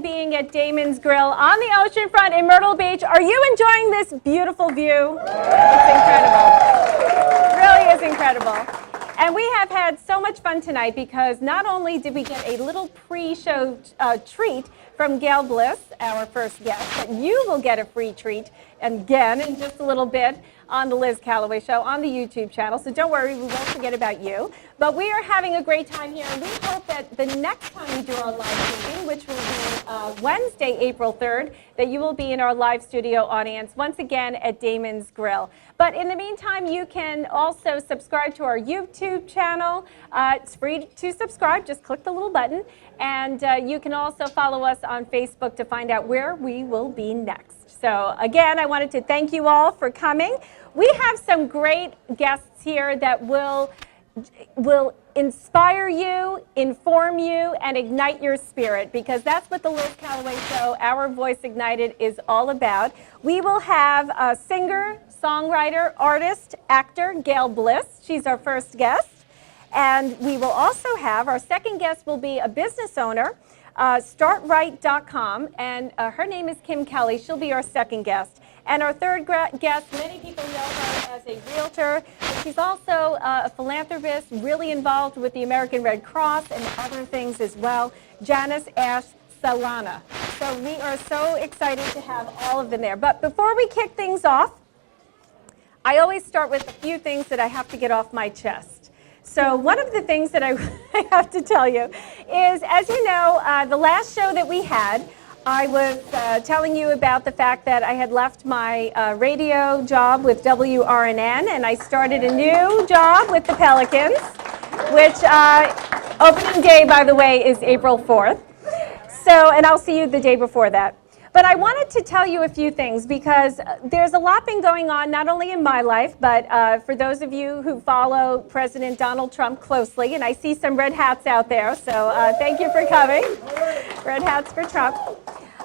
enjoying being at Damon's Grill on the oceanfront in Myrtle Beach. Are you enjoying this beautiful view? It's incredible. It really is incredible. And we have had so much fun tonight because not only did we get a little pre-show treat from Gayle Bliss, our first guest, but you will get a free treat again in just a little bit on the Liz Callaway Show on the YouTube channel. So don't worry, we won't forget about you. But we are having a great time here, and we hope that the next time we do our live meeting, which will be Wednesday, April 3rd, that you will be in our live studio audience once again at Damon's Grill. But in the meantime, you can also subscribe to our YouTube channel. It's free to subscribe. Just click the little button. And you can also follow us on Facebook to find out where we will be next. So again, I wanted to thank you all for coming. We have some great guests here that will inspire you, inform you, and ignite your spirit, because that's what the Liz Callaway Show, Our Voice Ignited, is all about. We will have a singer, songwriter, artist, actor, Gayle Bliss. She's our first guest. And we will also have, our second guest will be a business owner, startright.com, and her name is Kim Kelly. She'll be our second guest. And our third guest, many people know her as a realtor, but she's also a philanthropist, really involved with the American Red Cross and other things as well, Janice Saliano. So we are so excited to have all of them there. But before we kick things off, I always start with a few things that I have to get off my chest. So one of the things that I have to tell you is, as you know, the last show that we had, I was telling you about the fact that I had left my radio job with WRNN, and I started a new job with the Pelicans, which opening day, by the way, is April 4th. So, and I'll see you the day before that. But I wanted to tell you a few things because there's a lot been going on, not only in my life, but for those of you who follow President Donald Trump closely, and I see some red hats out there, so thank you for coming. Red hats for Trump.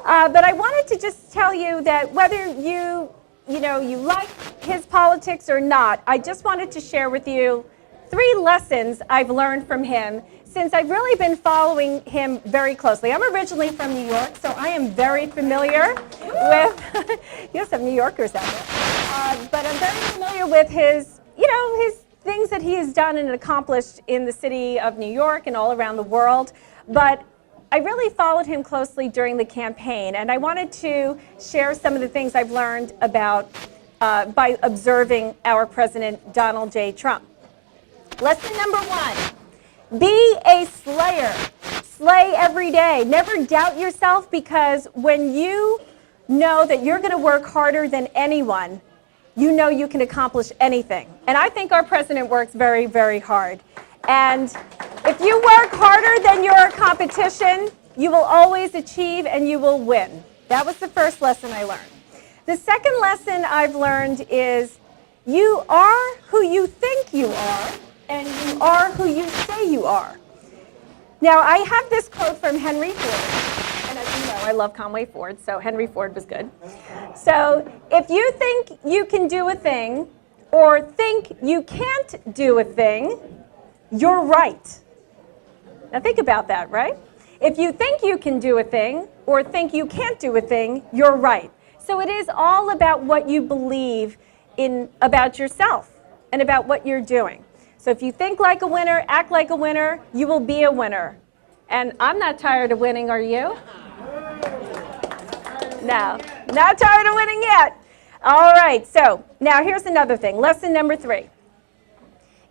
But I wanted to just tell you that whether you like his politics or not, I just wanted to share with you 3 lessons I've learned from him since I've really been following him very closely. I'm originally from New York, so I am very familiar with, you have some New Yorkers out there, but I'm very familiar with his things that he has done and accomplished in the city of New York and all around the world. But I really followed him closely during the campaign, and I wanted to share some of the things I've learned about by observing our President Donald J. Trump. Lesson number 1. Be a slayer. Slay every day. Never doubt yourself, because when you know that you're going to work harder than anyone, you know you can accomplish anything. And I think our president works very, very hard. And if you work harder than your competition, you will always achieve and you will win. That was the first lesson I learned. The second lesson I've learned is you are who you think you are, and you are who you say you are. Now, I have this quote from Henry Ford, and as you know, I love Conway Ford, so Henry Ford was good. So, if you think you can do a thing, or think you can't do a thing, you're right. Now think about that, right? If you think you can do a thing, or think you can't do a thing, you're right. So it is all about what you believe about yourself and about what you're doing. So if you think like a winner, act like a winner, you will be a winner. And I'm not tired of winning, are you? No, not tired of winning yet. All right, so now here's another thing. Lesson number 3.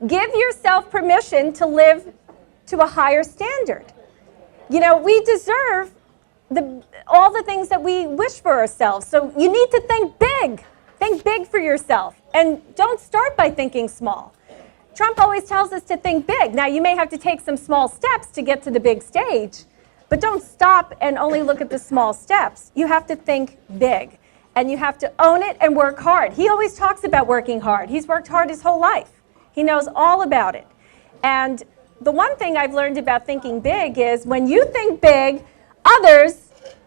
Give yourself permission to live to a higher standard. You know, we deserve all the things that we wish for ourselves. So you need to think big. Think big for yourself. And don't start by thinking small. Trump always tells us to think big. Now, you may have to take some small steps to get to the big stage, but don't stop and only look at the small steps. You have to think big, and you have to own it and work hard. He always talks about working hard. He's worked hard his whole life. He knows all about it. And the one thing I've learned about thinking big is when you think big, others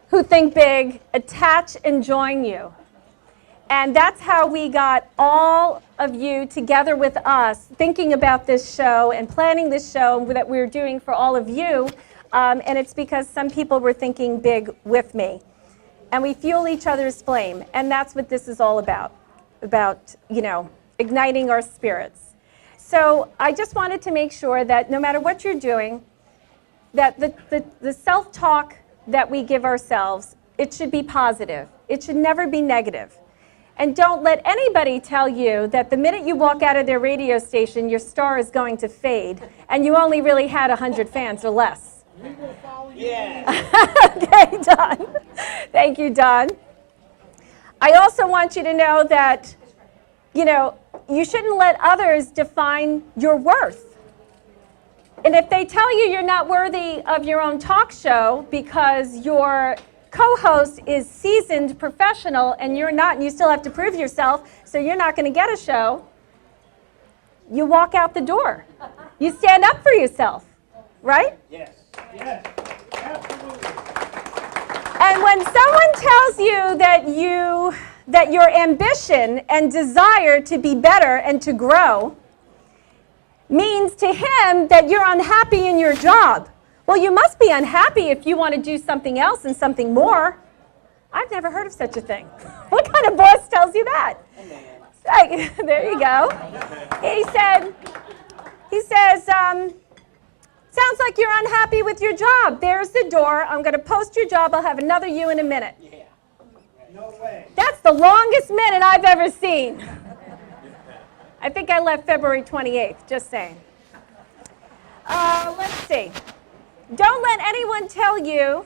who think big attach and join you. And that's how we got all of you together with us thinking about this show and planning this show that we're doing for all of you And it's because some people were thinking big with me. And we fuel each other's flame. And that's what this is all about, igniting our spirits. So I just wanted to make sure that no matter what you're doing, that the self-talk that we give ourselves, it should be positive. It should never be negative. And don't let anybody tell you that the minute you walk out of their radio station, your star is going to fade, and you only really had 100 fans or less. We will follow you. Yeah. Okay, Don. Thank you, Don. I also want you to know that, you shouldn't let others define your worth. And if they tell you you're not worthy of your own talk show because your co-host is seasoned professional and you're not, and you still have to prove yourself, so you're not going to get a show, you walk out the door. You stand up for yourself, right? Yes. Yes. Absolutely. And when someone tells you that your ambition and desire to be better and to grow means to him that you're unhappy in your job, well, you must be unhappy if you want to do something else and something more. I've never heard of such a thing. What kind of boss tells you that? There you go. He says, sounds like you're unhappy with your job. There's the door. I'm going to post your job. I'll have another you in a minute. Yeah. No way. That's the longest minute I've ever seen. I think I left February 28th, just saying. Let's see. Don't let anyone tell you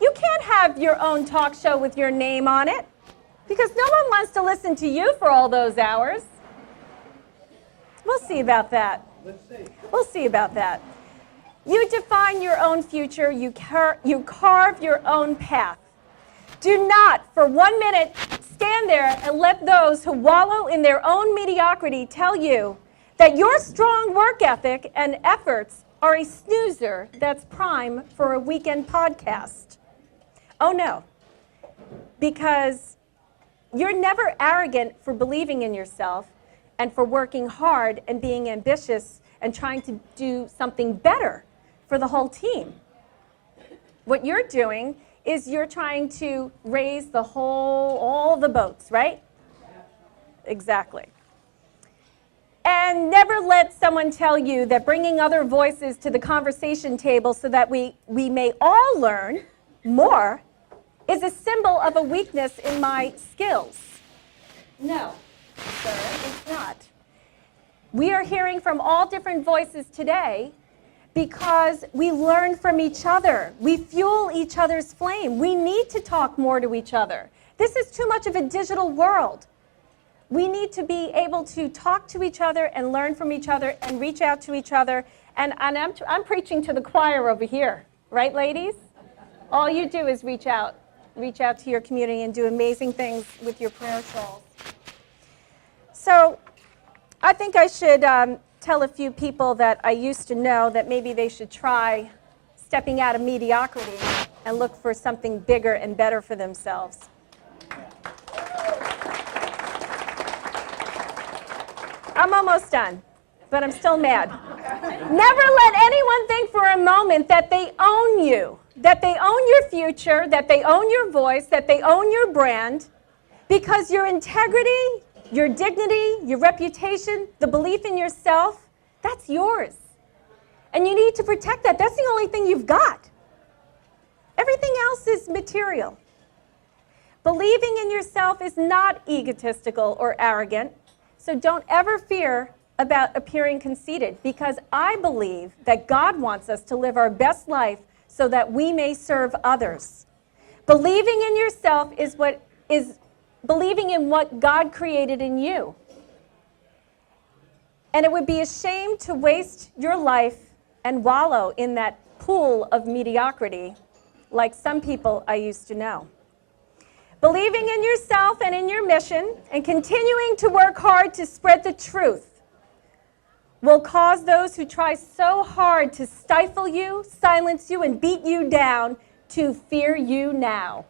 can't have your own talk show with your name on it, because no one wants to listen to you for all those hours. We'll see about that. Let's see. We'll see about that. You define your own future. You carve your own path. Do not, for 1 minute, stand there and let those who wallow in their own mediocrity tell you that your strong work ethic and efforts are a snoozer that's prime for a weekend podcast. Oh, no. Because you're never arrogant for believing in yourself and for working hard and being ambitious and trying to do something better for the whole team. What you're doing is you're trying to raise all the boats, right? Exactly. And never let someone tell you that bringing other voices to the conversation table so that we may all learn more is a symbol of a weakness in my skills. No, sir, it's not. We are hearing from all different voices today because we learn from each other. We fuel each other's flame. We need to talk more to each other. This is too much of a digital world. We need to be able to talk to each other and learn from each other and reach out to each other. And I'm preaching to the choir over here, right, ladies? All you do is reach out to your community and do amazing things with your prayer shawls. So I think I should tell a few people that I used to know that maybe they should try stepping out of mediocrity and look for something bigger and better for themselves. I'm almost done, but I'm still mad. Never let anyone think for a moment that they own you, that they own your future, that they own your voice, that they own your brand, because your integrity, your dignity, your reputation, the belief in yourself, that's yours. And you need to protect that. That's the only thing you've got. Everything else is material. Believing in yourself is not egotistical or arrogant, so don't ever fear about appearing conceited, because I believe that God wants us to live our best life so that we may serve others. Believing in yourself is believing in what God created in you. And it would be a shame to waste your life and wallow in that pool of mediocrity like some people I used to know. Believing in yourself and in your mission and continuing to work hard to spread the truth will cause those who try so hard to stifle you, silence you, and beat you down to fear you now.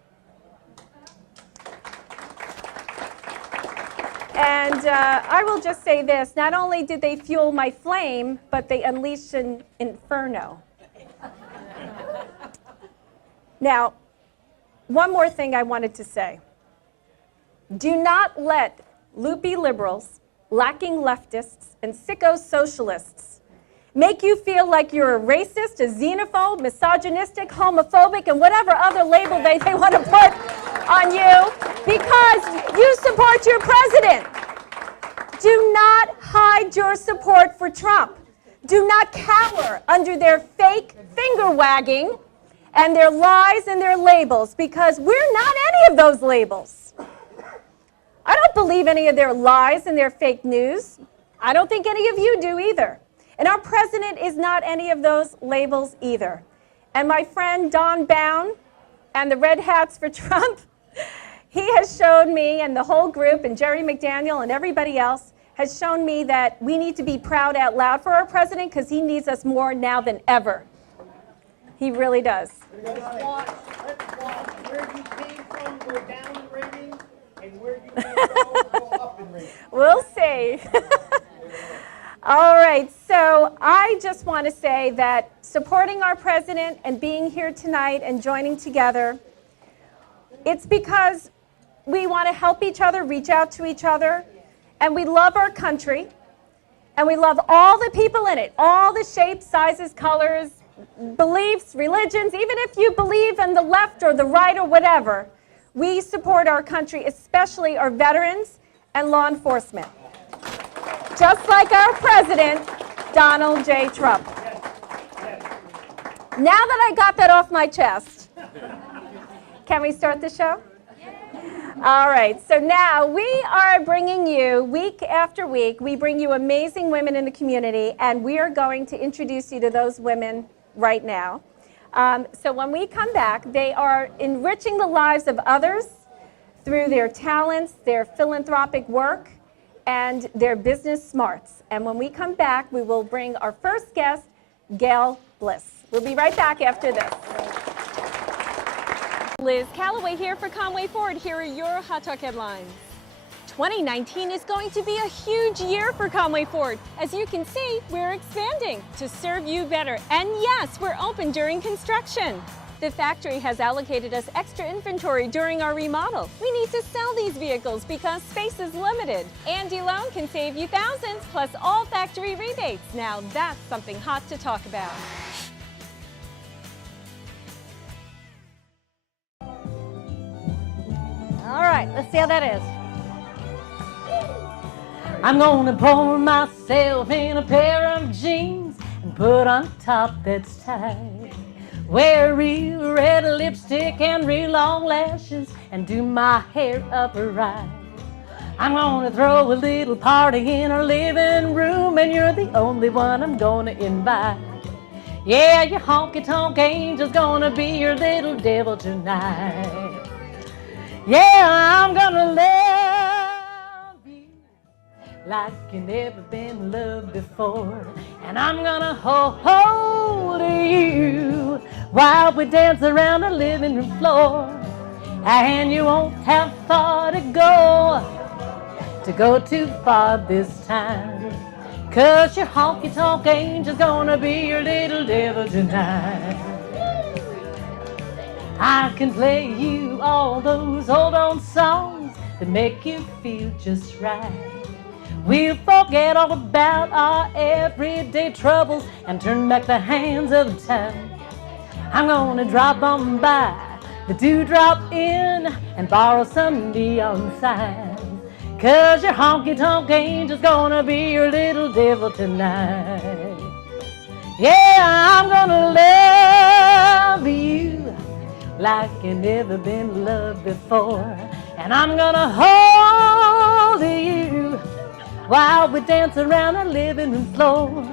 And I will just say this, not only did they fuel my flame, but they unleashed an inferno. Now, one more thing I wanted to say. Do not let loopy liberals, lacking leftists, and sicko socialists make you feel like you're a racist, a xenophobe, misogynistic, homophobic, and whatever other label they want to put on you because you support your president. Do not hide your support for Trump. Do not cower under their fake finger wagging and their lies and their labels, because we're not any of those labels. I don't believe any of their lies and their fake news. I don't think any of you do either. And our president is not any of those labels either. And my friend Don Bown and the Red Hats for Trump, he has shown me, and the whole group, and Jerry McDaniel and everybody else, has shown me that we need to be proud out loud for our president because he needs us more now than ever. He really does. Let's watch where you came from go down in ratings and where you go up in ratings. We'll see. All right, so I just want to say that supporting our president and being here tonight and joining together, it's because we want to help each other, reach out to each other, and we love our country, and we love all the people in it, all the shapes, sizes, colors, beliefs, religions. Even if you believe in the left or the right or whatever, we support our country, especially our veterans and law enforcement. Just like our president, Donald J. Trump. Now that I got that off my chest, can we start the show? All right, so now we are bringing you, week after week, we bring you amazing women in the community, and we are going to introduce you to those women right now. So when we come back, they are enriching the lives of others through their talents, their philanthropic work, and their business smarts. And when we come back, we will bring our first guest, Gayle Bliss. We'll be right back after this. Liz Callaway here for Conway Ford. Here are your Hot Talk headlines. 2019 is going to be a huge year for Conway Ford. As you can see, we're expanding to serve you better. And yes, we're open during construction. The factory has allocated us extra inventory during our remodel. We need to sell these vehicles because space is limited. Andy Loan can save you thousands plus all factory rebates. Now that's something hot to talk about. All right, let's see how that is. I'm gonna pour myself in a pair of jeans and put on top that's tight. Wear real red lipstick and real long lashes and do my hair up right. I'm gonna throw a little party in our living room and you're the only one I'm gonna invite. Yeah, your honky-tonk angel's gonna be your little devil tonight. Yeah, I'm gonna love you like you never been loved before. And I'm gonna hold you while we dance around the living room floor. And you won't have far to go too far this time. 'Cause your honky-tonk angel's gonna be your little devil tonight. I can play you all those old songs that make you feel just right. We'll forget all about our everyday troubles and turn back the hands of time. I'm gonna drop on by the Dewdrop Inn and borrow some neon signs. 'Cause your honky-tonk angel's gonna be your little devil tonight. Yeah, I'm gonna love you like you never been loved before. And I'm gonna hold you while we dance around the living room floor.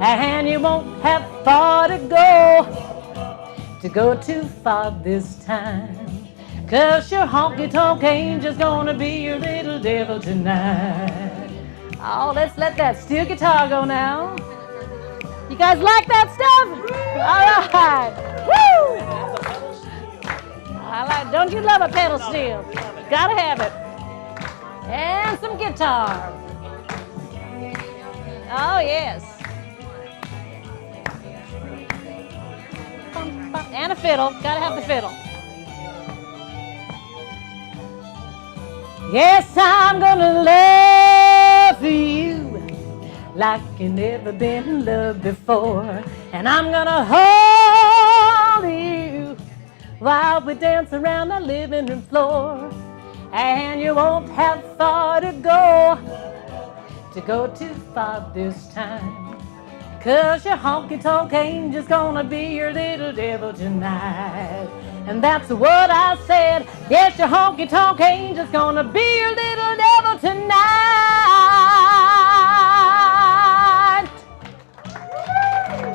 And you won't have far to go too far this time. 'Cause your honky-tonk angel's gonna be your little devil tonight. Oh, let's let that steel guitar go now. You guys like that stuff? All right. Woo! Don't you love a pedal steel? Gotta have it. And some guitar. Oh, yes. And And a fiddle. Gotta have the fiddle. Yes, I'm gonna love you like you never been in love before. And I'm gonna hold you while we dance around the living room floor. And you won't have far to go too far this time. 'Cause your honky-tonk angel's gonna be your little devil tonight. And that's what I said. Yes, your honky-tonk angel's gonna be your little devil tonight.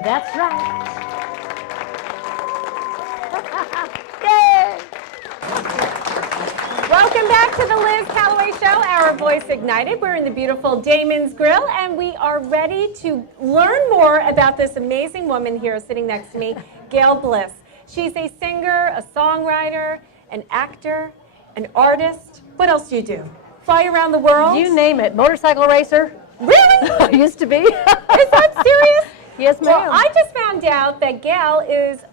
That's right. Yay! Welcome back to the Liz Callaway Show, Our Voice Ignited. We're in the beautiful Damon's Grill, and we are ready to learn more about this amazing woman here sitting next to me, Gayle Bliss. She's a singer, a songwriter, an actor, an artist. What else do you do? Fly around the world? You name it. Motorcycle racer. Really? I used to be. Is that serious? Yes, ma'am. Well, I just found out that Gayle is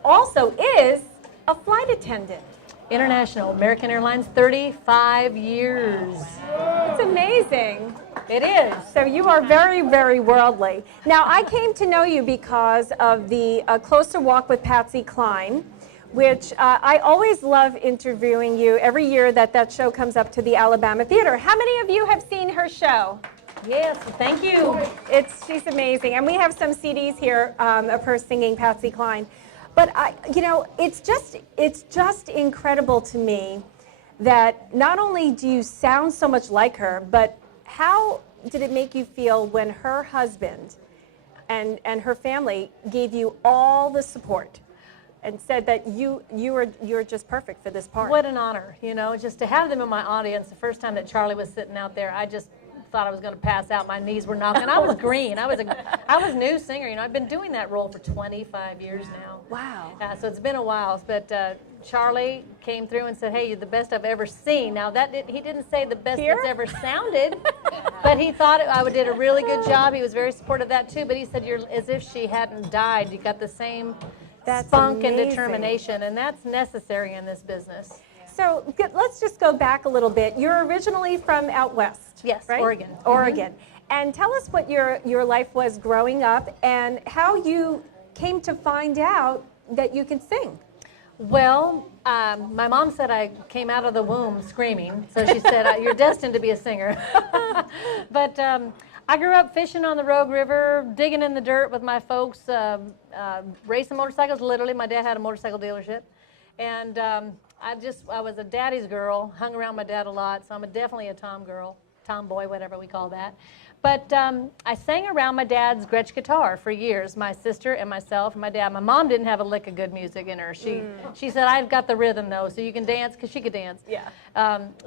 a flight attendant. International, American Airlines, 35 years. It's amazing. It is. So you are very, very worldly. Now, I came to know you because of the Closer Walk with Patsy Cline, which I always love interviewing you every year that show comes up to the Alabama Theater. How many of you have seen her show? Yes, thank you. She's amazing. And we have some CDs here of her singing Patsy Cline. But it's just incredible to me that not only do you sound so much like her, but how did it make you feel when her husband and her family gave you all the support and said that you're just perfect for this part? What an honor, just to have them in my audience. The first time that Charlie was sitting out there, I just thought I was going to pass out. My knees were knocking. I was green. I was new singer. I've been doing that role for 25 years now. Wow. So it's been a while. But Charlie came through and said, "Hey, you're the best I've ever seen." Now he didn't say the best Here? that's ever sounded, but he thought I did a really good job. He was very supportive of that too. But he said, "You're as if she hadn't died. You got the same spunk and determination, and that's necessary in this business." So let's just go back a little bit. You're originally from out west. Yes, right? Oregon. Oregon. And tell us what your life was growing up and how you came to find out that you could sing. Well, my mom said I came out of the womb screaming, so she said, "You're destined to be a singer." But I grew up fishing on the Rogue River, digging in the dirt with my folks, racing motorcycles. Literally, my dad had a motorcycle dealership. And I was a daddy's girl, hung around my dad a lot, so I'm definitely a tomboy, whatever we call that. But I sang around my dad's Gretsch guitar for years, my sister and myself and my dad. My mom didn't have a lick of good music in her. She said, "I've got the rhythm, though, so you can dance," because she could dance. Yeah.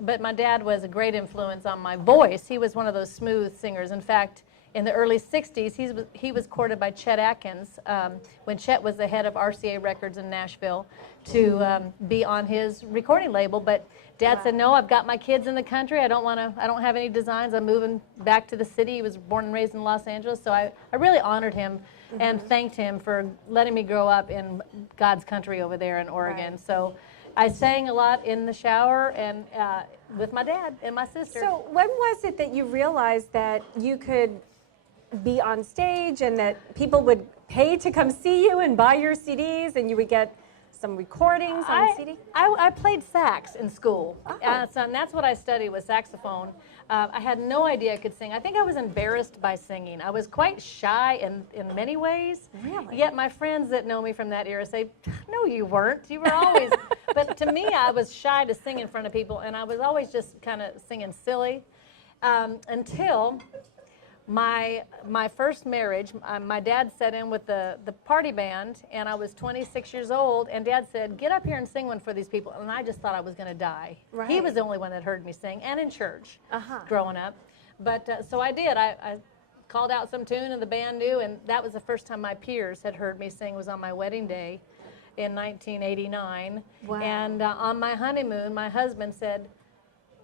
But my dad was a great influence on my voice. He was one of those smooth singers. In fact, in the early 60s, he was courted by Chet Atkins when Chet was the head of RCA Records in Nashville to be on his recording label. But Dad said, "No, I've got my kids in the country. I don't have any designs. I'm moving back to the city." He was born and raised in Los Angeles. So I really honored him and thanked him for letting me grow up in God's country over there in Oregon. Right. So I sang a lot in the shower and with my dad and my sister. So when was it that you realized that you could be on stage and that people would pay to come see you and buy your CDs and you would get some recordings on CD? I played sax in school, Oh. and that's what I studied, was saxophone. I had no idea I could sing. I think I was embarrassed by singing. I was quite shy in many ways. Really? Yet my friends that know me from that era say, "No, you weren't. You were always..." But to me, I was shy to sing in front of people, and I was always just kind of singing silly until my first marriage. My dad sat in with the party band, and I was 26 years old, and Dad said, "Get up here and sing one for these people." And I just thought I was going to die. Right. He was the only one that heard me sing, and in church growing up. But so I did. I called out some tune, and the band knew, and that was the first time my peers had heard me sing. Was on my wedding day in 1989. Wow. And on my honeymoon, my husband said,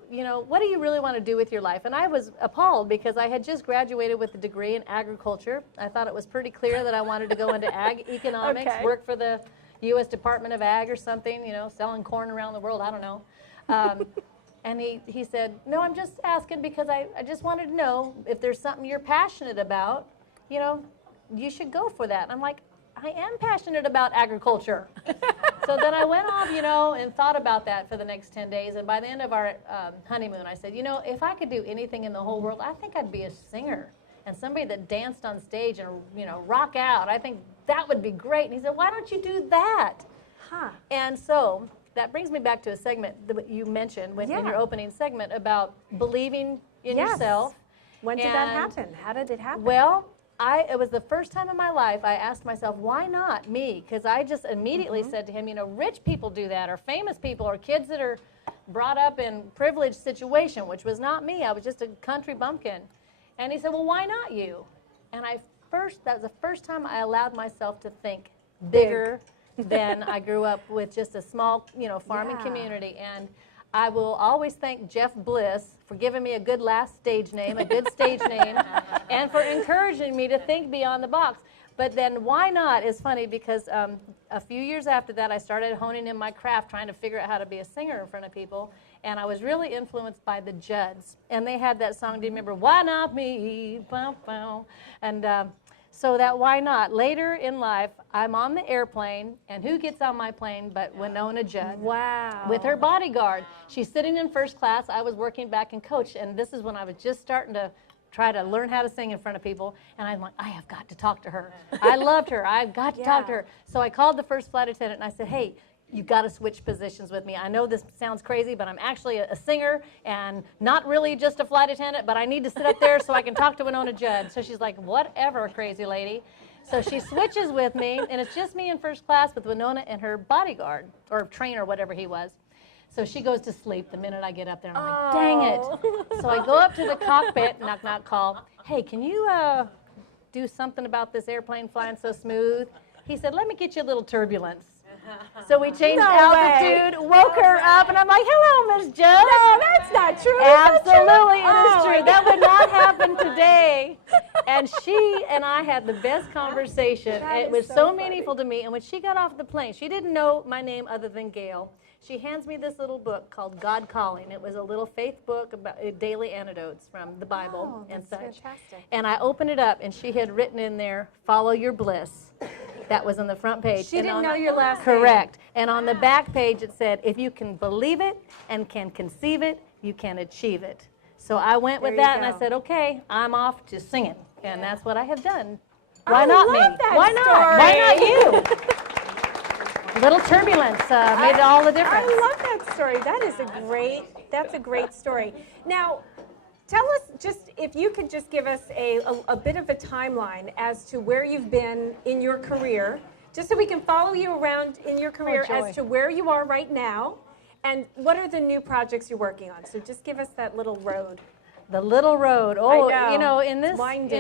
"What do you really want to do with your life?" And I was appalled because I had just graduated with a degree in agriculture. I thought it was pretty clear that I wanted to go into ag economics, Okay. work for the U.S. Department of Ag or something, you know, selling corn around the world, I don't know. And he said, no, I'm just asking because I just wanted to know if there's something you're passionate about, you know, you should go for that. And I'm like, I am passionate about agriculture. So then I went off, you know, and thought about that for the next 10 days. And by the end of our honeymoon, I said, you know, if I could do anything in the whole world, I think I'd be a singer and somebody that danced on stage and, you know, rock out. I think that would be great. And he said, why don't you do that? Huh. And so that brings me back to a segment that you mentioned in your opening segment about believing in yourself. When did that happen? How did it happen? Well, it was the first time in my life I asked myself, why not me? Because I just immediately said to him, you know, rich people do that, or famous people, or kids that are brought up in privileged situation, which was not me. I was just a country bumpkin. And he said, well, why not you? And that was the first time I allowed myself to think bigger than I grew up with just a small, you know, farming community. And I will always thank Jeff Bliss for giving me a good last stage name, a good stage name, and for encouraging me to think beyond the box. But then why not is funny because a few years after that, I started honing in my craft, trying to figure out how to be a singer in front of people. And I was really influenced by the Judds. And they had that song, do you remember, Why Not Me? Bow, bow. And so that why not? Later in life, I'm on the airplane, and who gets on my plane but Winona Judd? Wow. With her bodyguard. She's sitting in first class. I was working back in coach, and this is when I was just starting to try to learn how to sing in front of people, and I'm like, I have got to talk to her. I loved her. I've got to talk to her. So I called the first flight attendant, and I said, hey, you got to switch positions with me. I know this sounds crazy, but I'm actually a singer and not really just a flight attendant, but I need to sit up there so I can talk to Winona Judd. So she's like, whatever, crazy lady. So she switches with me, and it's just me in first class with Winona and her bodyguard, or trainer, whatever he was. So she goes to sleep the minute I get up there, and I'm like, dang it. So I go up to the cockpit, knock, knock, call. Hey, can you do something about this airplane flying so smooth? He said, let me get you a little turbulence. So we changed altitude, woke her up, and I'm like, hello, Miss Judd. No, that's not true. Absolutely, it is true. That would not happen today. And she and I had the best conversation. It was so meaningful to me. And when she got off the plane, she didn't know my name other than Gail. She hands me this little book called God Calling. It was a little faith book about daily anecdotes from the Bible and such. Fantastic. And I opened it up, and she had written in there, follow your bliss. That was on the front page. She didn't know your last name. Correct. And on the back page it said, if you can believe it and can conceive it, you can achieve it. So I went with that, and I said, okay, I'm off to singing. And that's what I have done. Why not me? Why not? Why not you? Little turbulence made all the difference. I love that story. That's a great story. Now, tell us just, if you could just give us a bit of a timeline as to where you've been in your career, just so we can follow you around in your career as to where you are right now, and what are the new projects you're working on. So just give us that little road. The little road. Oh, I know. you know, in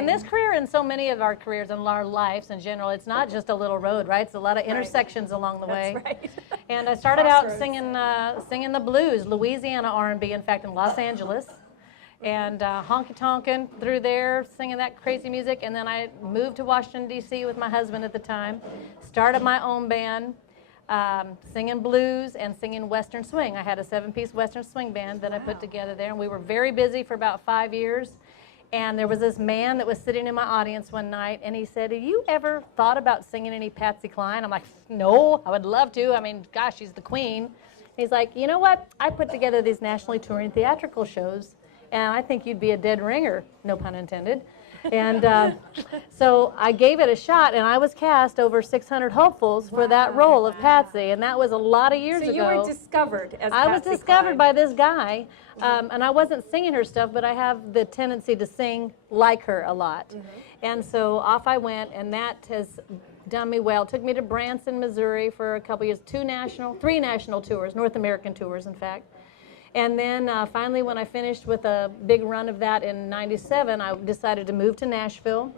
this career and so many of our careers and our lives in general, it's not just a little road, right? It's a lot of intersections along the way. That's right. And I started out singing the blues, Louisiana R&B, in fact, in Los Angeles. And honky-tonkin' through there, singing that crazy music. And then I moved to Washington, D.C. with my husband at the time, started my own band, singing blues and singing Western swing. I had a 7-piece Western swing band that I put together there, and we were very busy for about 5 years. And there was this man that was sitting in my audience one night, and he said, have you ever thought about singing any Patsy Cline? I'm like, no, I would love to. I mean, gosh, she's the queen. He's like, you know what? I put together these nationally touring theatrical shows, and I think you'd be a dead ringer, no pun intended. And so I gave it a shot, and I was cast over 600 hopefuls for that role of Patsy, and that was a lot of years ago. So you were discovered as Patsy I was discovered Cline. by this guy, and I wasn't singing her stuff, but I have the tendency to sing like her a lot. And so off I went, and that has done me well. It took me to Branson, Missouri for a couple years, 3 national tours, North American tours, in fact. And then finally, when I finished with a big run of that in '97, I decided to move to Nashville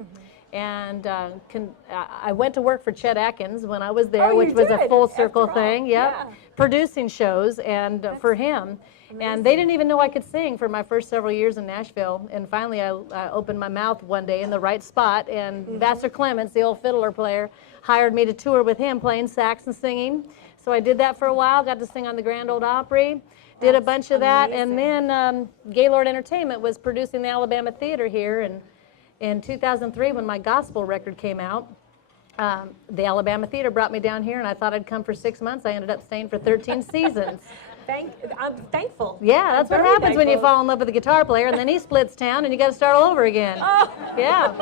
And I went to work for Chet Atkins when I was there, Oh, which you was a did, full circle after all. thing. Yep. Yeah. Producing shows and for him. And they didn't even know I could sing for my first several years in Nashville. And finally, I opened my mouth one day in the right spot, and Vassar Clements, the old fiddler player, hired me to tour with him playing sax and singing. So I did that for a while, got to sing on the Grand Ole Opry, did a bunch of that, and then Gaylord Entertainment was producing the Alabama Theater here. And in 2003, when my gospel record came out, the Alabama Theater brought me down here, and I thought I'd come for 6 months. I ended up staying for 13 seasons. I'm thankful. Yeah, that's what very happens when you thankful. fall in love with a guitar player, and then he splits town, and you got to start all over again. Oh. Yeah,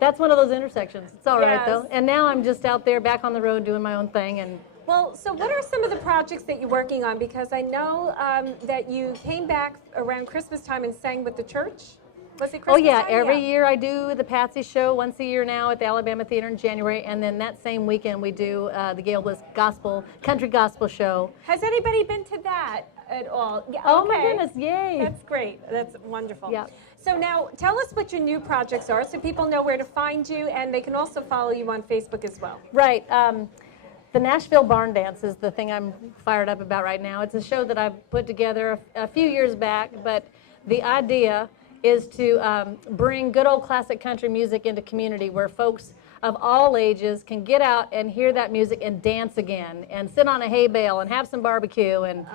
that's one of those intersections. It's all right Yes. though. And now I'm just out there, back on the road, doing my own thing. And Well, so what are some of the projects that you're working on? Because I know that you came back around Christmas time and sang with the church. Was it Christmas oh yeah, time? every year I do the Patsy show once a year now at the Alabama Theater in January, and then that same weekend we do the Gayle Bliss country gospel show. Has anybody been to that at all? Yeah, Oh my okay. goodness, yay! That's great. That's wonderful. Yeah. So now tell us what your new projects are so people know where to find you, and they can also follow you on Facebook as well. Right. The Nashville Barn Dance is the thing I'm fired up about right now. It's a show that I put together a few years back, but the idea is to bring good old classic country music into community where folks of all ages can get out and hear that music and dance again and sit on a hay bale and have some barbecue and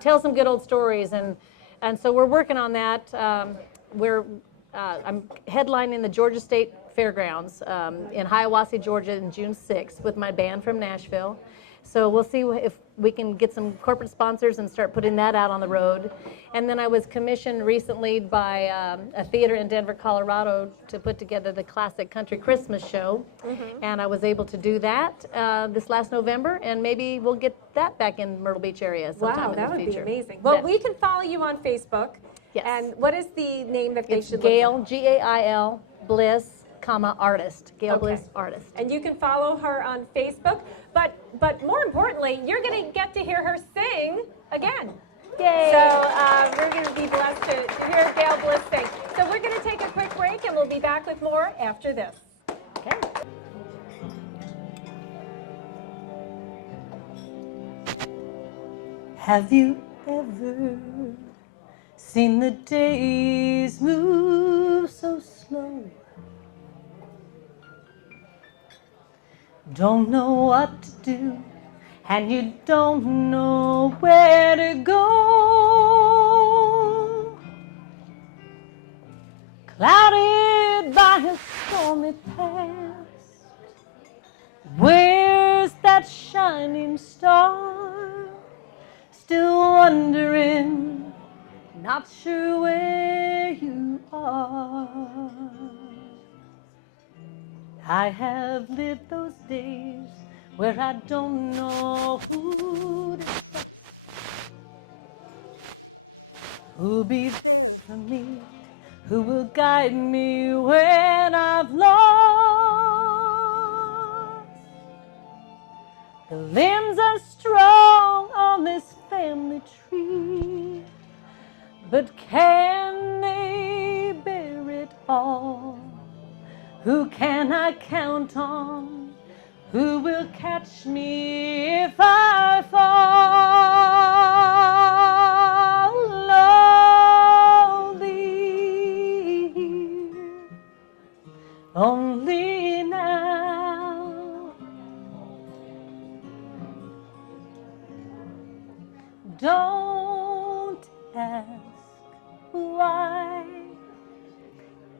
tell some good old stories. And so we're working on that. I'm headlining the Georgia State Fairgrounds in Hiawassee, Georgia in June 6th with my band from Nashville. So we'll see if we can get some corporate sponsors and start putting that out on the road. And then I was commissioned recently by a theater in Denver, Colorado to put together the classic country Christmas show. And I was able to do that this last November, and maybe we'll get that back in Myrtle Beach area sometime Wow, in that the would future. be amazing. Well, Yes. we can follow you on Facebook. Yes. And what is the name that they It's should Gail, look Gail Bliss, artist. Gail Okay. Bliss, artist. for? And you can follow her on Facebook. But more importantly, you're going to get to hear her sing again. Yay! So we're going to be blessed to hear Gayle Bliss sing. So we're going to take a quick break, and we'll be back with more after this. Okay. Have you ever seen the days move so slow? Don't know what to do, and you don't know where to go. Clouded by a stormy past, where's that shining star? Still wondering, not sure where you are. I have lived those days where I don't know who to trust. Who'll be there for me? Who will guide me when I've lost? The limbs are strong on this family tree, but can they bear it all? Who can I count on? Who will catch me if I fall? Lonely here, only now. Don't ask why.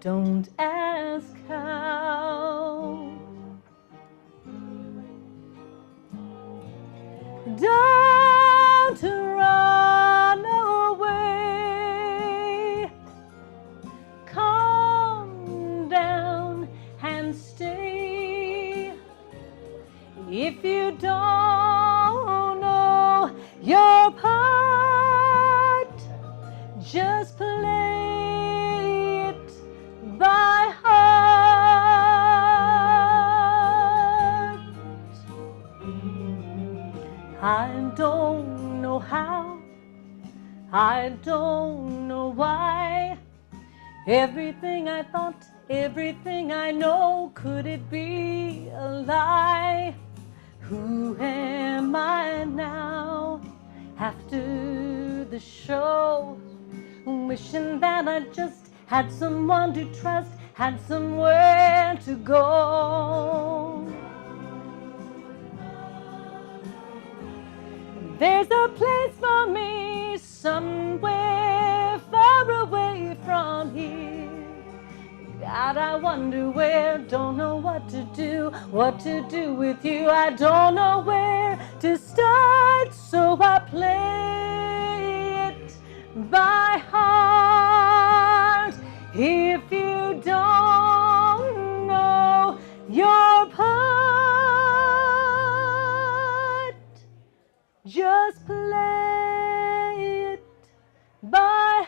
Don't ask how. Don't run away. Calm down and stay. If you don't know your part, just play it by heart. I don't know how, I don't know why. Everything I thought, everything I know, could it be a lie? Who am I now after the show? Wishing that I just had someone to trust, had somewhere to go. There's a place for me somewhere far away from here. God, I wonder where, don't know what to do with you. I don't know where to start, so I play it by heart. If you don't know your part, just play it by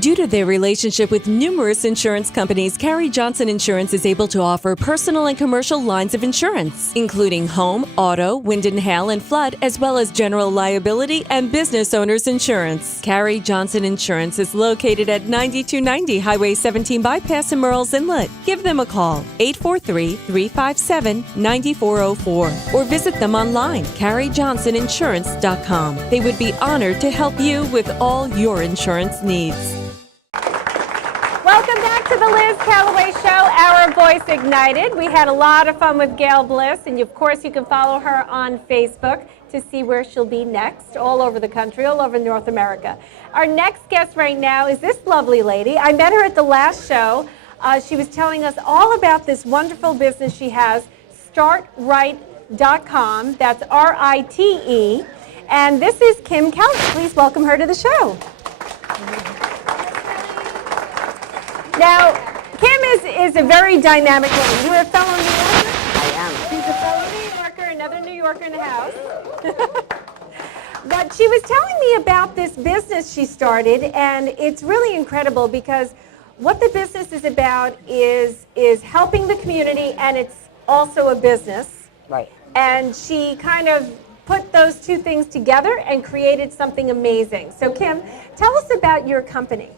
Due to their relationship with numerous insurance companies, Carrie Johnson Insurance is able to offer personal and commercial lines of insurance, including home, auto, wind and hail and flood, as well as general liability and business owners insurance. Carrie Johnson Insurance is located at 9290 Highway 17 Bypass in Murrells Inlet. Give them a call, 843-357-9404, or visit them online, carriejohnsoninsurance.com. They would be honored to help you with all your insurance needs. Welcome back to the Liz Callaway Show, Our Voice Ignited. We had a lot of fun with Gayle Bliss, and of course you can follow her on Facebook to see where she'll be next, all over the country, all over North America. Our next guest right now is this lovely lady. I met her at the last show. She was telling us all about this wonderful business she has, StartRite.com. That's R-I-T-E. And this is Kim Kelly. Please welcome her to the show. Now, Kim is a very dynamic woman. You're a fellow New Yorker? I am. She's a fellow New Yorker, another New Yorker in the house. But she was telling me about this business she started, and it's really incredible because what the business is about is helping the community, and it's also a business. Right. And she kind of put those two things together and created something amazing. So Kim, tell us about your company.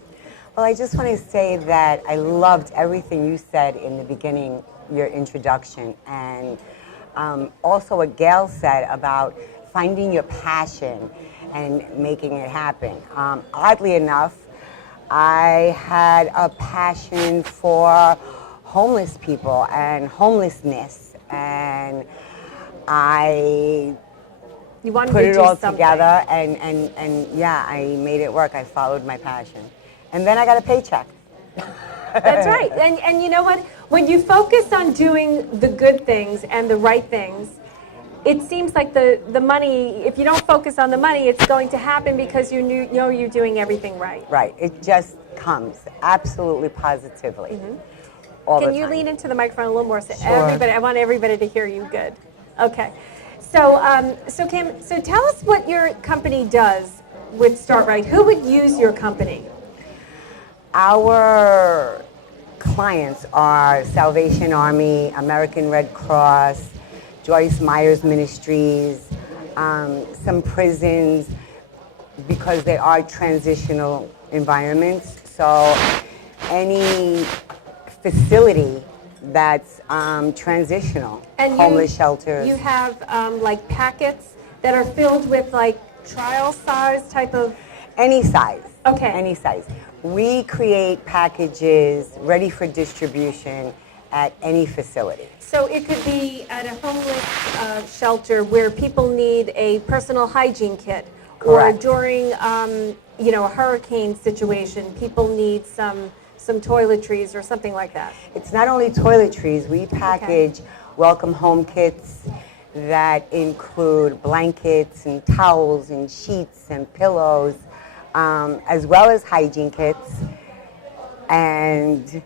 Well, I just want to say that I loved everything you said in the beginning, your introduction, and also what Gail said about finding your passion and making it happen. Oddly enough, I had a passion for homeless people and homelessness, and I put it all together, and yeah, I made it work. I followed my passion. And then I got a paycheck. That's right. And you know what? When you focus on doing the good things and the right things, it seems like the money, if you don't focus on the money, it's going to happen because you know you're doing everything right. Right. It just comes absolutely positively. Mm-hmm. All Can the you time. lean into the microphone a little more? So Sure. I want everybody to hear you good. Okay. So Kim, so tell us what your company does with StartRite. Who would use your company? Our clients are Salvation Army, American Red Cross, Joyce Myers Ministries, some prisons, because they are transitional environments. So any facility that's transitional, And homeless shelters. You have like packets that are filled with like trial size type of. Any size. Okay. Any size. We create packages ready for distribution at any facility. So it could be at a homeless shelter where people need a personal hygiene kit, Correct. or during a hurricane situation, people need some toiletries or something like that. It's not only toiletries. We package welcome home kits that include blankets and towels and sheets and pillows, as well as hygiene kits. And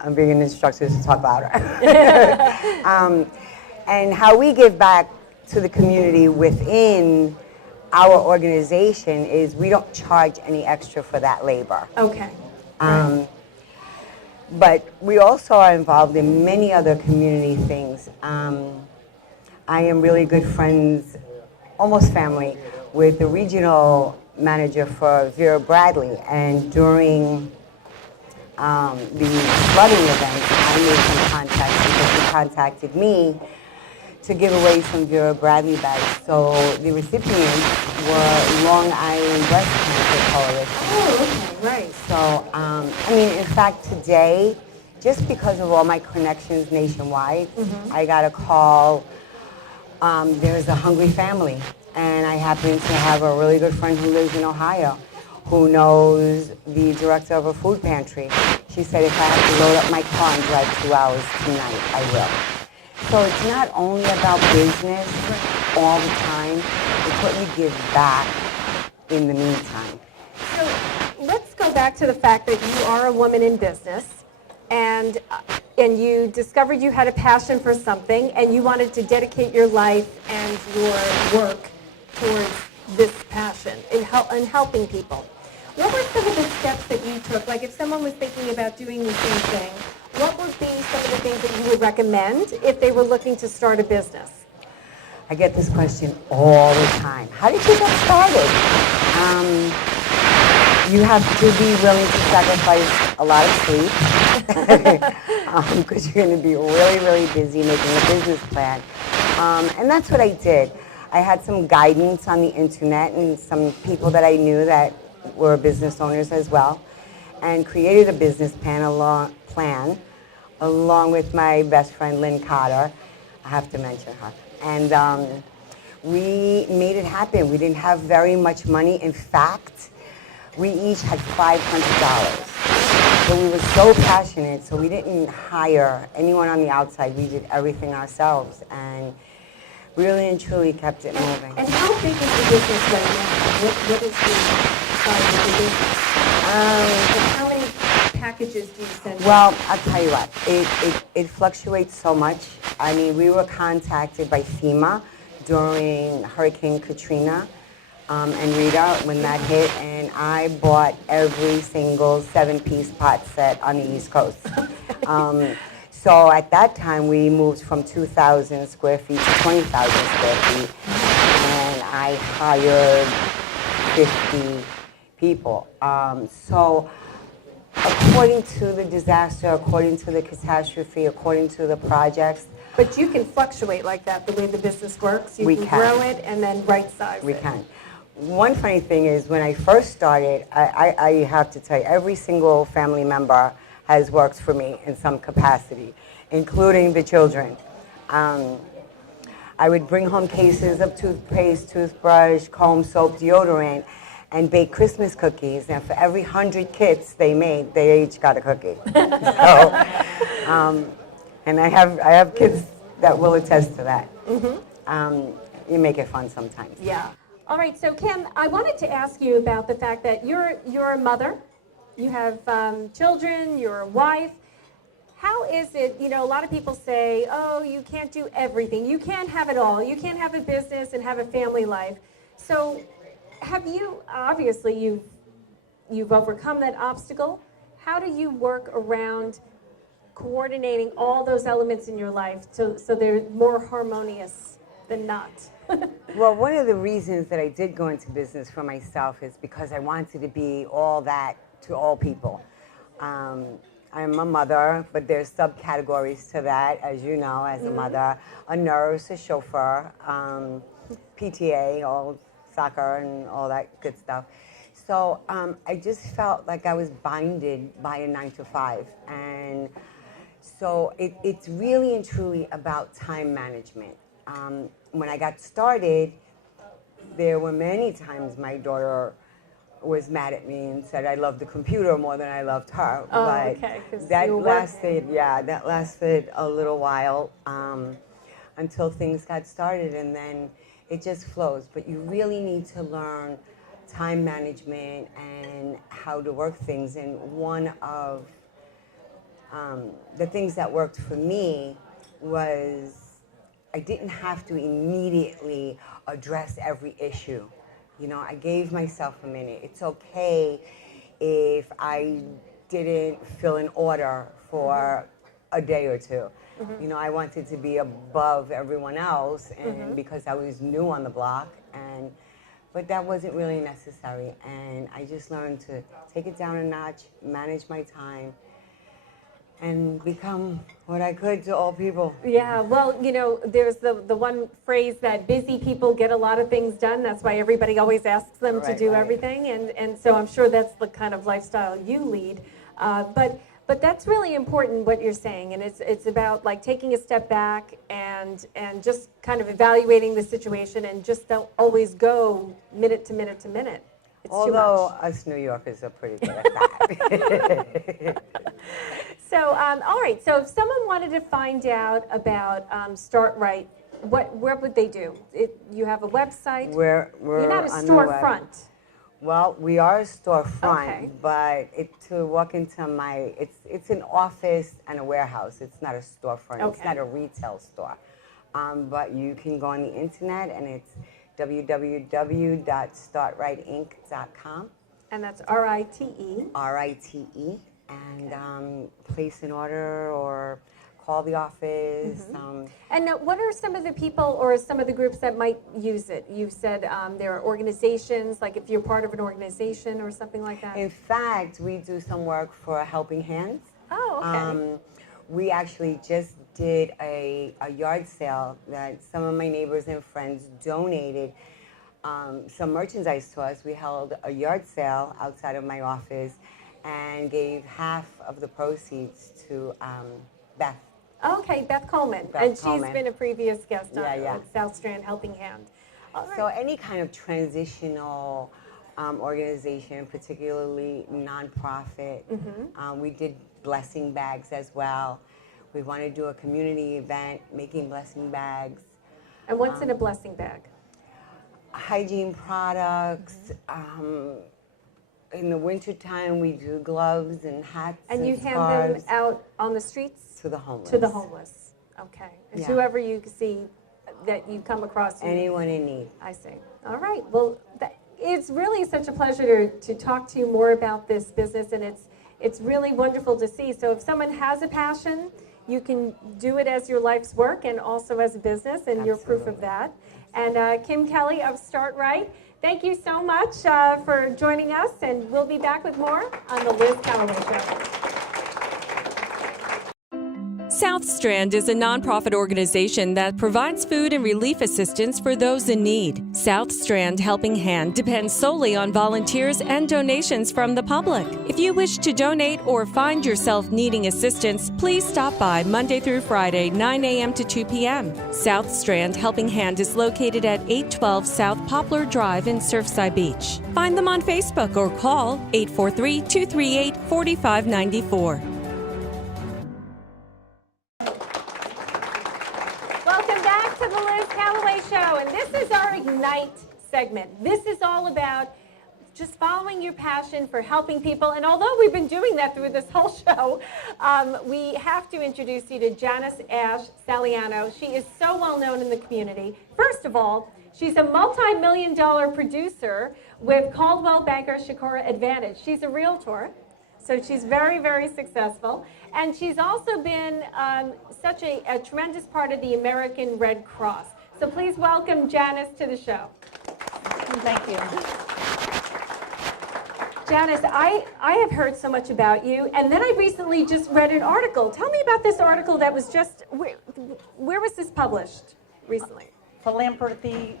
I'm being an instructor to talk louder. And how we give back to the community within our organization is we don't charge any extra for that labor. Okay. But we also are involved in many other community things. I am really good friends, almost family, with the regional manager for Vera Bradley. And during the flooding event, I made some contacts because he contacted me to give away some Vera Bradley bags. So the recipients were Long Island Breast Cancer Coalition. Oh, okay, right. So, I mean, in fact, today, just because of all my connections nationwide, I got a call. There's a hungry family, and I happen to have a really good friend who lives in Ohio who knows the director of a food pantry. She said if I have to load up my car and drive 2 hours tonight, I will. So it's not only about business all the time, it's what you give back in the meantime. So let's go back to the fact that you are a woman in business, and you discovered you had a passion for something, and you wanted to dedicate your life and your work towards this passion in helping people. What were some of the steps that you took? Like if someone was thinking about doing the same thing, what would be some of the things that you would recommend if they were looking to start a business? I get this question all the time. How did you get started? You have to be willing to sacrifice a lot of sleep because you're going to be really, really busy making a business plan. And that's what I did. I had some guidance on the internet and some people that I knew that were business owners as well, and created a business plan along with my best friend Lynn Cotter. I have to mention her. And we made it happen. We didn't have very much money. In fact, we each had $500. So we were so passionate, so we didn't hire anyone on the outside. We did everything ourselves and really and truly kept it moving. And how big is the business right now? What is the size of the business? How many packages do you send? Well, I'll tell you what, it fluctuates so much. I mean, we were contacted by FEMA during Hurricane Katrina and Rita when that hit, and I bought every single 7-piece pot set on the East Coast. So at that time, we moved from 2,000 square feet to 20,000 square feet, and I hired 50 people. So according to the disaster, according to the catastrophe, according to the projects. But you can fluctuate like that, the way the business works. You can grow it and then right-size it. We can. One funny thing is when I first started, I have to tell you, every single family member has worked for me in some capacity, including the children. I would bring home cases of toothpaste, toothbrush, comb, soap, deodorant, and bake Christmas cookies. And for every 100 kits they made, they each got a cookie. So, and I have kids that will attest to that. You make it fun sometimes. Yeah. All right, so Kim, I wanted to ask you about the fact that you're a mother, you have children, you're a wife. How is it, you know, a lot of people say, oh, you can't do everything. You can't have it all. You can't have a business and have a family life. So have you, obviously you've overcome that obstacle. How do you work around coordinating all those elements in your life so they're more harmonious than not? Well, one of the reasons that I did go into business for myself is because I wanted to be all that to all people. I'm a mother, but there's subcategories to that, as you know, as a mother, a nurse, a chauffeur, PTA, all soccer and all that good stuff. So I just felt like I was binded by a 9-to-5. And so it's really and truly about time management. When I got started, there were many times my daughter was mad at me and said I loved the computer more than I loved her. Oh, but okay, 'cause that you were lasted, that lasted a little while until things got started, and then it just flows. But you really need to learn time management and how to work things. And one of the things that worked for me was I didn't have to immediately address every issue You know, I gave myself a minute. It's okay if I didn't feel in order for a day or two. You know, I wanted to be above everyone else, and because I was new on the block, but that wasn't really necessary. And I just learned to take it down a notch, manage my time, and become what I could to all people. Yeah, well, you know, there's the one phrase that busy people get a lot of things done. That's why everybody always asks them to do everything. And so I'm sure that's the kind of lifestyle you lead. But that's really important what you're saying, and it's about like taking a step back and just kind of evaluating the situation, and just don't always go minute to minute to minute. It's Although too much. us New Yorkers are pretty good at that. So all right, so if someone wanted to find out about Start Right, where would they do? You have a website? We're You're not a on the web. storefront. Well, we are a storefront, Okay. but to walk into it's an office and a warehouse. It's not a storefront. It's Okay. not a retail store. But you can go on the internet, and it's www.startrightinc.com. And that's RITE. RITE, and place an order or call the office. And what are some of the people or some of the groups that might use it? You said there are organizations, like if you're part of an organization or something like that? In fact, we do some work for Helping Hands. Oh, okay. We actually just did a yard sale that some of my neighbors and friends donated some merchandise to us. We held a yard sale outside of my office and gave half of the proceeds to Beth. Okay, Beth Coleman. Beth and she's Coleman. been a previous guest on Yeah. South Strand Helping Hand. All right. So any kind of transitional organization, particularly nonprofit. We did blessing bags as well. We want to do a community event making blessing bags. And what's in a blessing bag? Hygiene products. In the wintertime, we do gloves and hats And you hand scarves them out on the streets? to the homeless. To the homeless. Okay. And Yeah. whoever you see that you come across. Anyone in need. I see. All right. Well, it's really such a pleasure to talk to you more about this business, and it's really wonderful to see. So if someone has a passion, you can do it as your life's work and also as a business, and you're proof of that. And Kim Kelly of Start Right, thank you so much for joining us, and we'll be back with more on the Liz Callaway Show. South Strand is a nonprofit organization that provides food and relief assistance for those in need. South Strand Helping Hand depends solely on volunteers and donations from the public. If you wish to donate or find yourself needing assistance, please stop by Monday through Friday, 9 a.m. to 2 p.m. South Strand Helping Hand is located at 812 South Poplar Drive in Surfside Beach. Find them on Facebook or call 843-238-4594. Welcome back to the Liz Callaway Show, and this is our Ignite segment. This is all about just following your passion for helping people, and although we've been doing that through this whole show, we have to introduce you to Janice Saliano. She is so well known in the community. First of all, she's a multi-million-dollar producer with Coldwell Banker Shakura Advantage. She's a realtor. So she's very, very successful. And she's also been such a tremendous part of the American Red Cross. So please welcome Janice to the show. Thank you. Janice, I have heard so much about you, and then I recently just read an article. Tell me about this article that was just, where was this published recently? Philanthropy,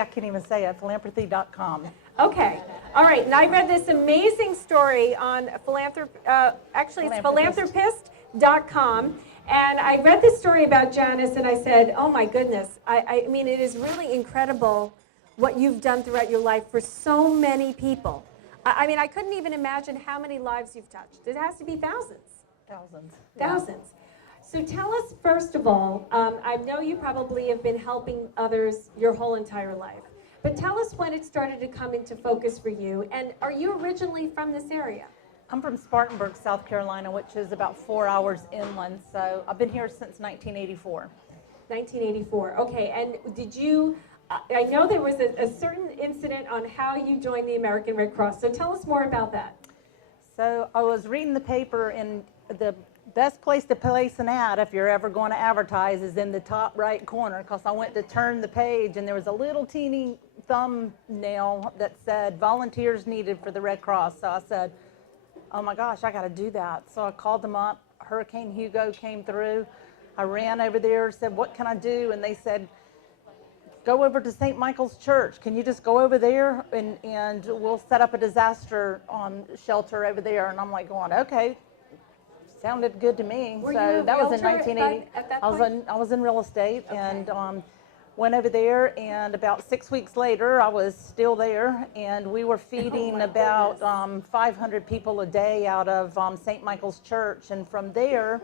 I can't even say it, philanthropy.com. Okay, all right, and I read this amazing story on it's philanthropist.com, and I read this story about Janice, and I said, oh my goodness, I mean, it is really incredible what you've done throughout your life for so many people. I mean, I couldn't even imagine how many lives you've touched. It has to be thousands. Thousands. Thousands. So tell us, first of all, I know you probably have been helping others your whole entire life, but tell us when it started to come into focus for you, and are you originally from this area? I'm from Spartanburg, South Carolina, which is about 4 hours inland, so I've been here since 1984. 1984, okay, and did you, I know there was a certain incident bit on how you joined the American Red Cross. So tell us more about that. So I was reading the paper, and the best place to place an ad if you're ever going to advertise is in the top right corner, because I went to turn the page and there was a little teeny thumbnail that said volunteers needed for the Red Cross. So I said, oh my gosh, I got to do that. So I called them up. Hurricane Hugo came through. I ran over there, said, what can I do? And they said, go over to St. Michael's Church. Can you just go over there and we'll set up a disaster shelter over there? And I'm like going, okay, sounded good to me. Were So you a that was in realtor 1980. at that point? I was in real estate, Okay. and went over there, and about 6 weeks later I was still there, and we were feeding my about goodness. 500 people a day out of St. Michael's Church. And from there,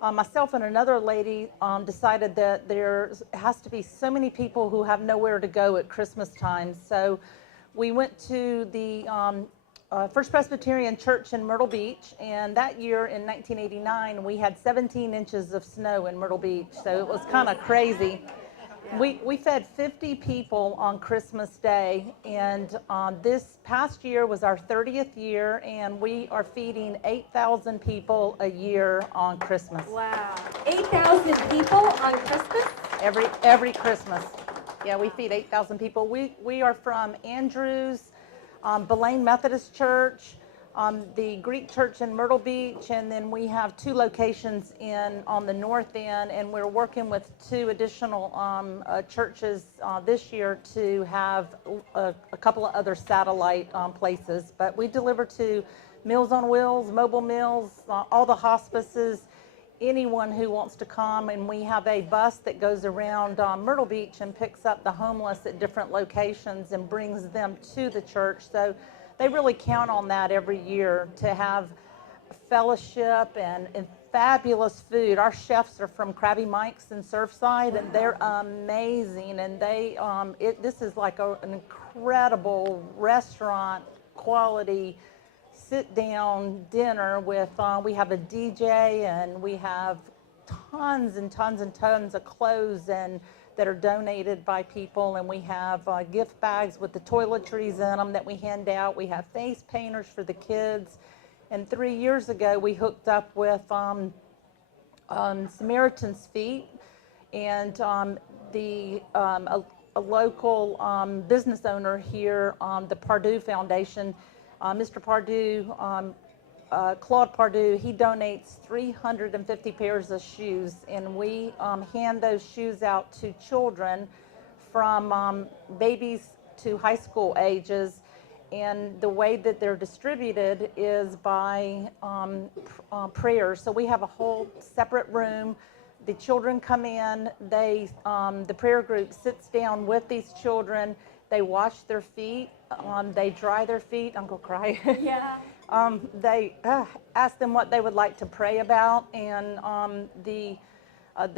myself and another lady decided that there has to be so many people who have nowhere to go at Christmas time. So we went to the First Presbyterian Church in Myrtle Beach, and that year in 1989 we had 17 inches of snow in Myrtle Beach, so it was kind of crazy. We fed 50 people on Christmas Day, and this past year was our 30th year, and we are feeding 8,000 people a year on Christmas. Wow. 8,000 people on Christmas? Every Christmas. Yeah, we feed 8,000 people. We are from Andrews, Belaine Methodist Church, the Greek Church in Myrtle Beach, and then we have 2 locations on the north end, and we're working with 2 additional churches this year to have a couple of other satellite places. But we deliver to Meals on Wheels, Mobile Meals, all the hospices, anyone who wants to come, and we have a bus that goes around Myrtle Beach and picks up the homeless at different locations and brings them to the church. So they really count on that every year to have fellowship and fabulous food. Our chefs are from Krabby Mike's in Surfside, and they're amazing. And this is like an incredible restaurant quality sit-down dinner with, we have a DJ, and we have tons and tons and tons of clothes that are donated by people, and we have gift bags with the toiletries in them that we hand out. We have face painters for the kids, and 3 years ago we hooked up with Samaritan's Feet, and a local business owner here, the Pardue Foundation, Mr. Pardue, Claude Pardue, he donates 350 pairs of shoes, and we hand those shoes out to children from babies to high school ages. And the way that they're distributed is by prayers. So we have a whole separate room. The children come in, the prayer group sits down with these children. They wash their feet, they dry their feet. I'm gonna cry. Yeah. They ask them what they would like to pray about, and the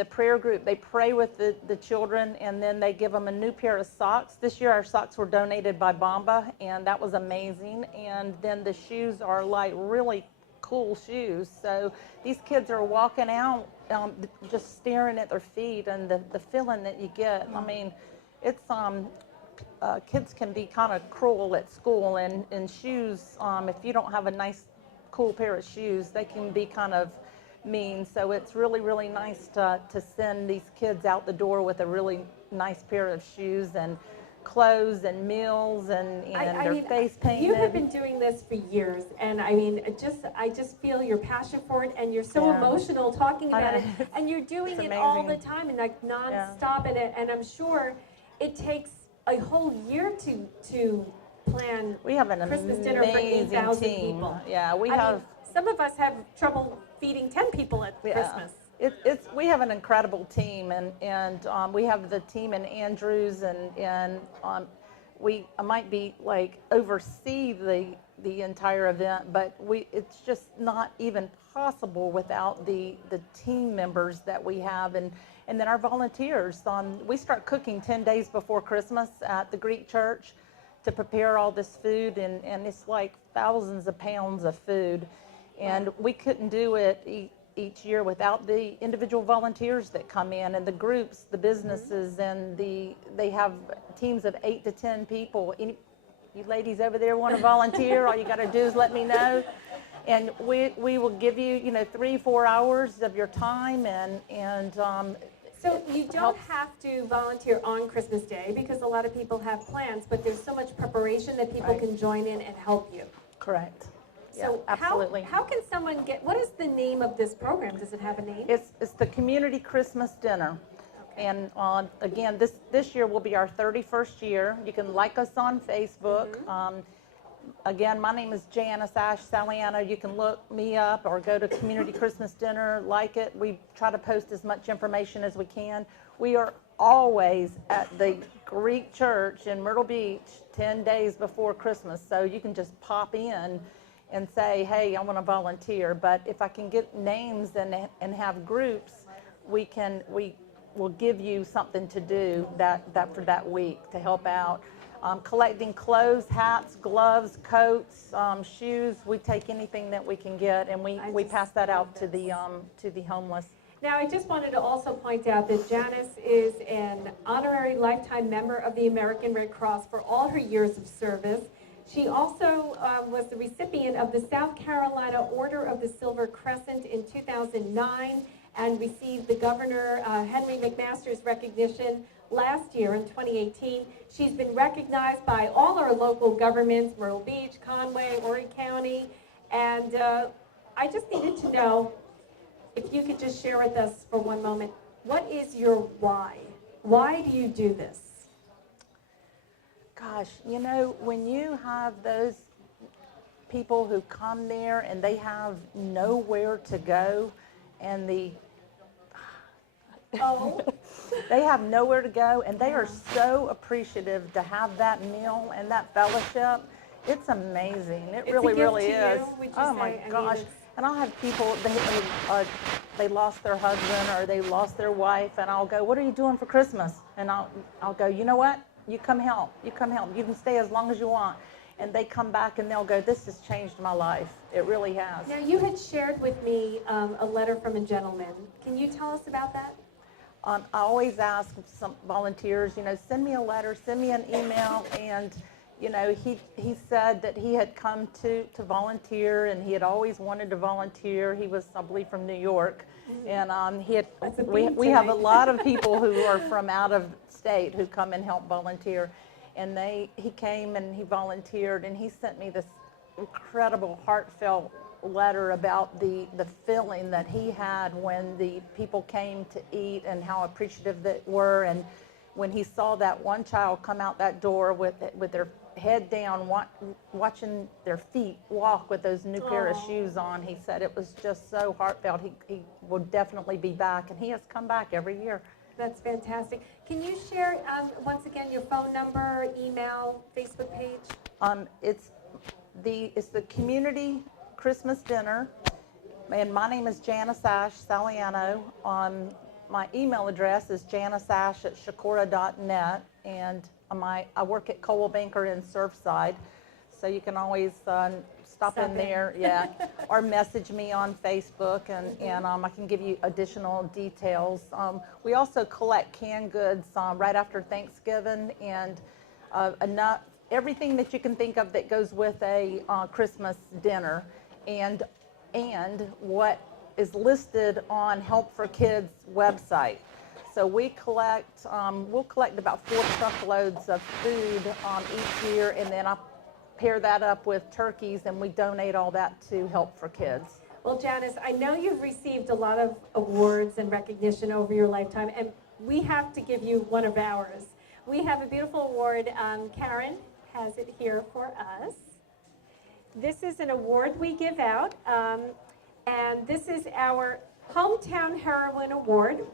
prayer group, they pray with the children, and then they give them a new pair of socks. This year our socks were donated by Bamba, and that was amazing. And then the shoes are like really cool shoes. So these kids are walking out just staring at their feet, and the feeling that you get. I mean, it's kids can be kind of cruel at school, and shoes, if you don't have a nice cool pair of shoes, they can be kind of mean. So it's really, really nice to send these kids out the door with a really nice pair of shoes and clothes and meals and their face painted. You have been doing this for years, and I mean, I just feel your passion for it, and you're so emotional talking about it, and you're doing it all the time and like nonstop, and I'm sure it takes a whole year to plan. We have an Christmas dinner for 8,000 team. people. Yeah, I mean, some of us have trouble feeding 10 people at Christmas. We have an incredible team, and we have the team in Andrews, and I might be like oversee the entire event, but it's just not even possible without the team members that we have, and then our volunteers. We start cooking 10 days before Christmas at the Greek church to prepare all this food, and it's like thousands of pounds of food, and we couldn't do it each year without the individual volunteers that come in, and the groups, the businesses, and they have teams of 8 to 10 people. you ladies over there want to volunteer, all you got to do is let me know. And we will give you, 3-4 hours of your time and So you don't have to volunteer on Christmas Day because a lot of people have plans, but there's so much preparation that people Right. can join in and help you. correct. Yeah, So absolutely. how can someone what is the name of this program? Does it have a name? It's the Community Christmas Dinner. And again, this year will be our 31st year. You can like us on Facebook. Again, my name is Janice Saliano. You can look me up or go to Community Christmas Dinner, like it. We try to post as much information as we can. We are always at the Greek church in Myrtle Beach 10 days before Christmas. So you can just pop in and say, hey, I want to volunteer. But if I can get names and have groups, we will give you something to do that for that week to help out. Collecting clothes, hats, gloves, coats, shoes. We take anything that we can get, and we pass that out to the homeless. Now, I just wanted to also point out that Janice is an honorary lifetime member of the American Red Cross for all her years of service. She also was the recipient of the South Carolina Order of the Silver Crescent in 2009 and received the Governor Henry McMaster's recognition last year in 2018. She's been recognized by all our local governments, Myrtle Beach, Conway, Horry County, and I just needed to know if you could just share with us for one moment, what is your why? Why do you do this? Gosh, when you have those people who come there and they have nowhere to go, and they have nowhere to go, and they are so appreciative to have that meal and that fellowship. It's amazing. It really, really is. Oh my gosh. And I'll have people, they lost their husband or they lost their wife, and I'll go, what are you doing for Christmas? And I'll go, you know what? You come help. You come help. You can stay as long as you want. And they come back and they'll go, this has changed my life. It really has. Now, you had shared with me a letter from a gentleman. Can you tell us about that? I always ask some volunteers, send me a letter, send me an email, and he said that he had come to volunteer, and he had always wanted to volunteer. He was, I believe, from New York, and we have a lot of people who are from out of state who come and help volunteer, and he came and he volunteered, and he sent me this incredible, heartfelt letter about the feeling that he had when the people came to eat and how appreciative they were, and when he saw that one child come out that door with their head down, watching their feet walk with those new pair of shoes on. He said it was just so heartfelt. He will definitely be back, and he has come back every year. That's fantastic. Can you share, once again, your phone number, email, Facebook page? It's the Community Christmas Dinner, and my name is Janice Saliano. My email address is janiceash@shakora.net, and I work at Callaway Banker in Surfside, so you can always stop in there, or message me on Facebook, and I can give you additional details. We also collect canned goods right after Thanksgiving, and everything that you can think of that goes with a Christmas dinner, and what is listed on Help for Kids website. So we'll collect about 4 truckloads of food each year, and then I pair that up with turkeys, and we donate all that to Help for Kids. Well, Janice, I know you've received a lot of awards and recognition over your lifetime, and we have to give you one of ours. We have a beautiful award. Karen has it here for us. This is an award we give out, and this is our Hometown Heroine Award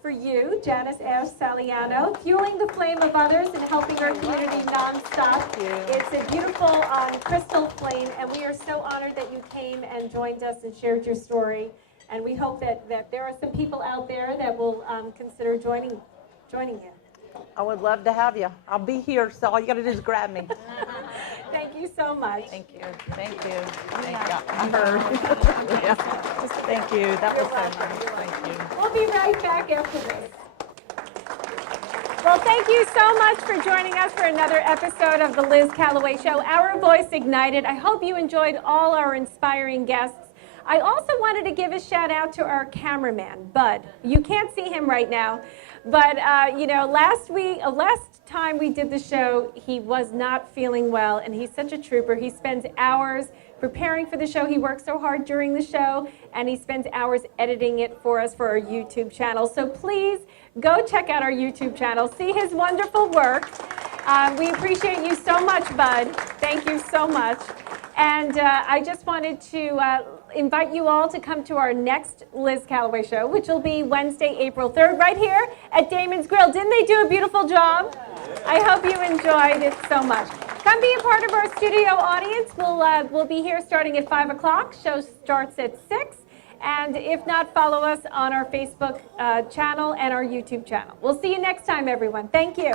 for you, Janice Saliano, fueling the flame of others and helping our community nonstop. It's a beautiful crystal flame, and we are so honored that you came and joined us and shared your story. And we hope that there are some people out there that will consider joining you. I would love to have you. I'll be here, so all you got to do is grab me. Thank you so much. Thank you. Thank you. Thank you. I heard. Thank you. That was so nice. Thank you. We'll be right back after this. Well, thank you so much for joining us for another episode of the Liz Callaway Show, Our Voice Ignited. I hope you enjoyed all our inspiring guests. I also wanted to give a shout out to our cameraman, Bud. You can't see him right now, but last time we did the show, he was not feeling well, and he's such a trooper. He spends hours preparing for the show. He works so hard during the show, and he spends hours editing it for us for our YouTube channel. So please go check out our YouTube channel, see his wonderful work. We appreciate you so much, Bud. Thank you so much. And I just wanted to invite you all to come to our next Liz Callaway show, which will be Wednesday, April 3rd, right here at Damon's Grill. Didn't they do a beautiful job? I hope you enjoyed it so much. Come be a part of our studio audience. We'll be here starting at 5 o'clock. Show starts at 6. And if not, follow us on our Facebook channel and our YouTube channel. We'll see you next time, everyone. Thank you.